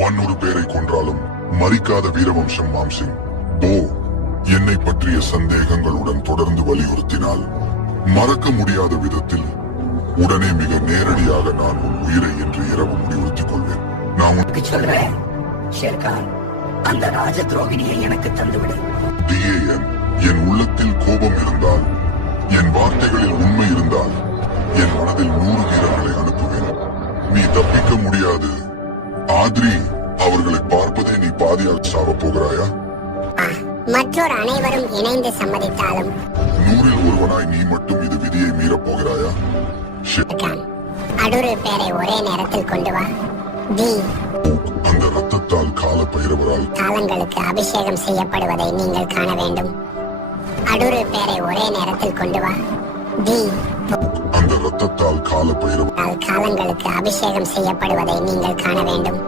100 பேரை கொன்றாலும் மறிக்காத வீரவம்சம் மாம்சிங். போ என்னை பற்றிய சந்தேகங்களுடன் தொடர்ந்து வலியுறுத்தினால் மறக்க முடியாத விதத்தில் உடனே மிக நேரடியாக நான் உன் உயிரை என்று இரவு முடிவுறுத்திக் கொள்வேன். நான் உனக்கு சொல்றேன் ஷேர்கான், அந்த ராஜ துரோகிணியை எனக்கு தந்துவிடு. DAN, என் உள்ளத்தில் கோபம் இருந்தால், என் வார்த்தைகளில் உண்மை இருந்தால், என் மனதில் 100 வீரர்களை அனுப்புவேன். நீ தப்பிக்க முடியாது. ஆத்ரி, அவர்களை பார்ப்பதே நீ பாதியாக சாவ போகிறாயா? மற்றொரு அனைவரும் இணைந்து சம்மதித்தாலும் 100இல் ஒருவனாய் நீ மட்டும் இது விதியை மீறப் போகிறாயா? அடுறு பேரை ஒரே நேரத்தில் கொண்டு வா. தி அந்த ரத்தத்தால் கால பைரவரால் காலங்களுக்கு அபிஷேகம் செய்யப்படுவதை நீங்கள் காண வேண்டும். அடுறு பேரை ஒரே நேரத்தில் கொண்டு வா. தி அந்த ரத்தத்தால் கால பைரவரால் காலங்களுக்கு அபிஷேகம் செய்யப்படுவதை நீங்கள் காண வேண்டும்.